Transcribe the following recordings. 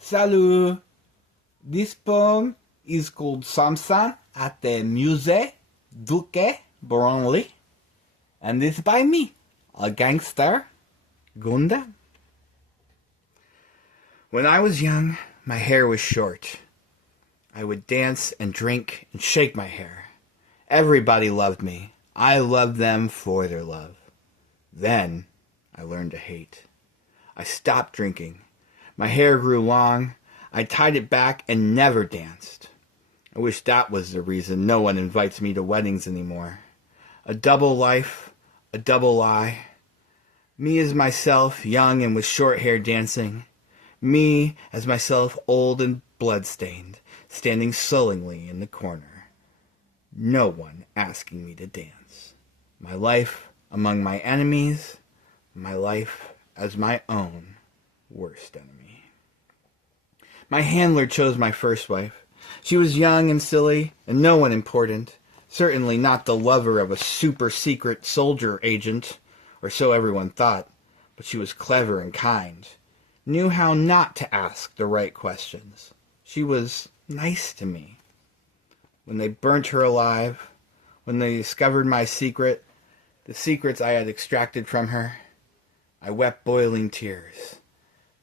Salut! This poem is called Samson at the Musée Duque Bromley, and it's by me, a gangster, Gunda. When I was young, my hair was short. I would dance and drink and shake my hair. Everybody loved me. I loved them for their love. Then I learned to hate. I stopped drinking. My hair grew long. I tied it back and never danced. I wish that was the reason no one invites me to weddings anymore. A double life, a double lie. Me as myself, young and with short hair dancing. Me as myself, old and blood-stained, standing sullenly in the corner. No one asking me to dance. My life among my enemies, my life as my own worst enemy. My handler chose my first wife. She was young and silly, and no one important. Certainly not the lover of a super-secret soldier agent, or so everyone thought. But she was clever and kind. Knew how not to ask the right questions. She was nice to me. When they burnt her alive, when they discovered my secret, the secrets I had extracted from her, I wept boiling tears,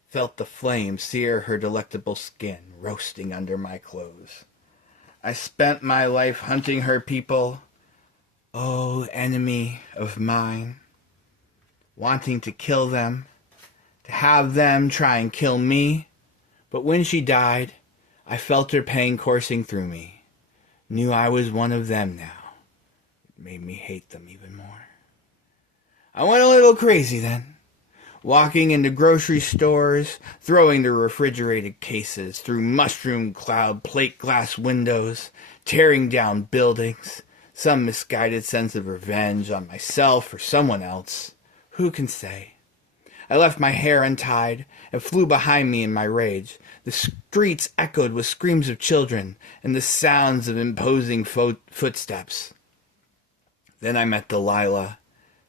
felt the flame sear her delectable skin, roasting under my clothes. I spent my life hunting her people, oh, enemy of mine, wanting to kill them, to have them try and kill me. But when she died, I felt her pain coursing through me, knew I was one of them now. It made me hate them even more. I went a little crazy then, walking into grocery stores, throwing the refrigerated cases through mushroom cloud plate glass windows, tearing down buildings, some misguided sense of revenge on myself or someone else. Who can say? I left my hair untied and flew behind me in my rage. The streets echoed with screams of children and the sounds of imposing footsteps. Then I met Delilah.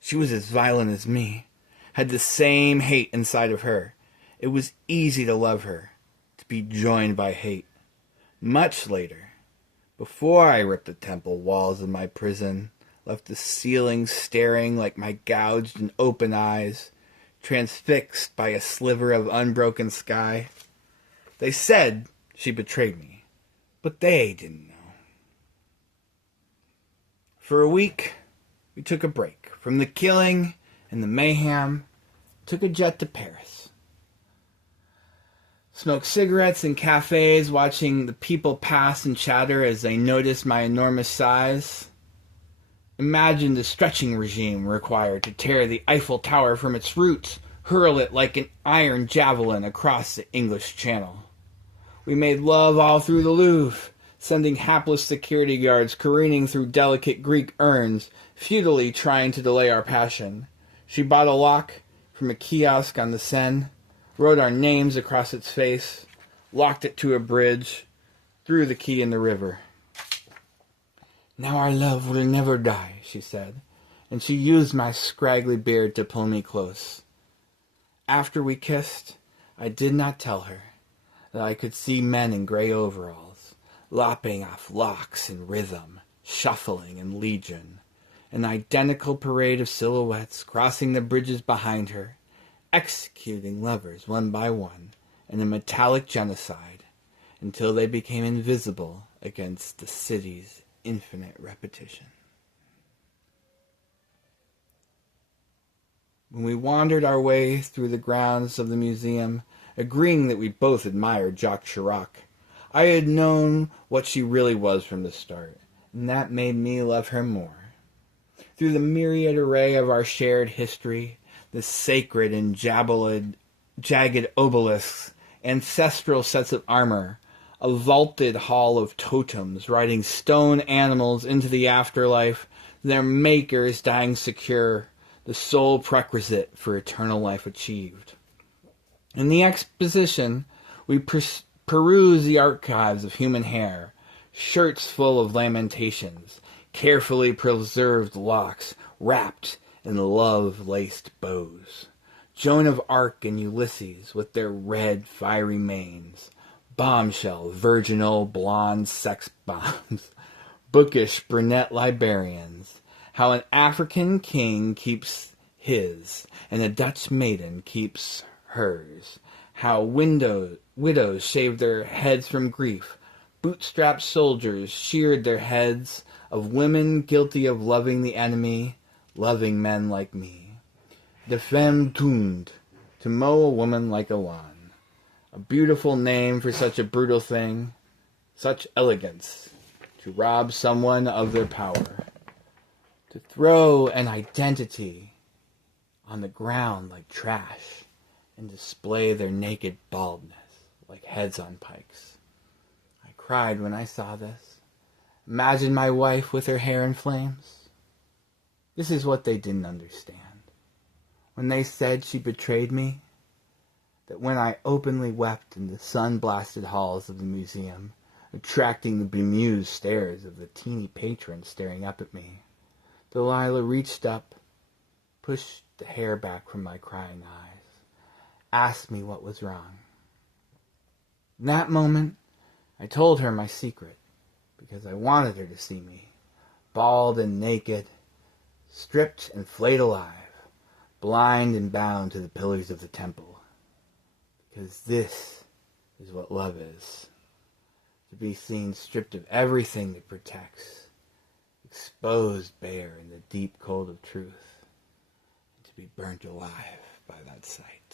She was as violent as me, had the same hate inside of her. It was easy to love her, to be joined by hate. Much later, before I ripped the temple walls of my prison, left the ceiling staring like my gouged and open eyes, transfixed by a sliver of unbroken sky. They said she betrayed me, but they didn't know. For a week, we took a break from the killing and the mayhem, took a jet to Paris. Smoked cigarettes in cafes, watching the people pass and chatter as they noticed my enormous size. Imagined the stretching regime required to tear the Eiffel Tower from its roots, hurl it like an iron javelin across the English Channel. We made love all through the Louvre, sending hapless security guards careening through delicate Greek urns, futilely trying to delay our passion. She bought a lock from a kiosk on the Seine, wrote our names across its face, locked it to a bridge, threw the key in the river. "Now our love will never die," she said, and she used my scraggly beard to pull me close. After we kissed, I did not tell her that I could see men in gray overalls, lopping off locks in rhythm, shuffling in legion, an identical parade of silhouettes crossing the bridges behind her, executing lovers one by one in a metallic genocide until they became invisible against the city's infinite repetition. When we wandered our way through the grounds of the museum, agreeing that we both admired Jacques Chirac, I had known what she really was from the start, and that made me love her more. Through the myriad array of our shared history, the sacred and jagged obelisks, ancestral sets of armor, a vaulted hall of totems riding stone animals into the afterlife, their makers dying secure, the sole prerequisite for eternal life achieved. In the exposition, we peruse the archives of human hair, shirts full of lamentations, carefully preserved locks wrapped in love-laced bows, Joan of Arc and Ulysses with their red, fiery manes, bombshell, virginal, blonde sex bombs, bookish brunette librarians, how an African king keeps his, and a Dutch maiden keeps hers, how widows shaved their heads from grief, bootstrapped soldiers sheared their heads, of women guilty of loving the enemy, loving men like me. De femme tuned, to mow a woman like a lawn. A beautiful name for such a brutal thing, such elegance, to rob someone of their power, to throw an identity on the ground like trash, and display their naked baldness like heads on pikes. I cried when I saw this. Imagine my wife with her hair in flames. This is what they didn't understand. When they said she betrayed me, that when I openly wept in the sun-blasted halls of the museum, attracting the bemused stares of the teeny patrons staring up at me, Delilah reached up, pushed the hair back from my crying eyes, asked me what was wrong. In that moment, I told her my secret, because I wanted her to see me, bald and naked, stripped and flayed alive, blind and bound to the pillars of the temple. Because this is what love is. To be seen stripped of everything that protects, exposed bare in the deep cold of truth, and to be burnt alive by that sight.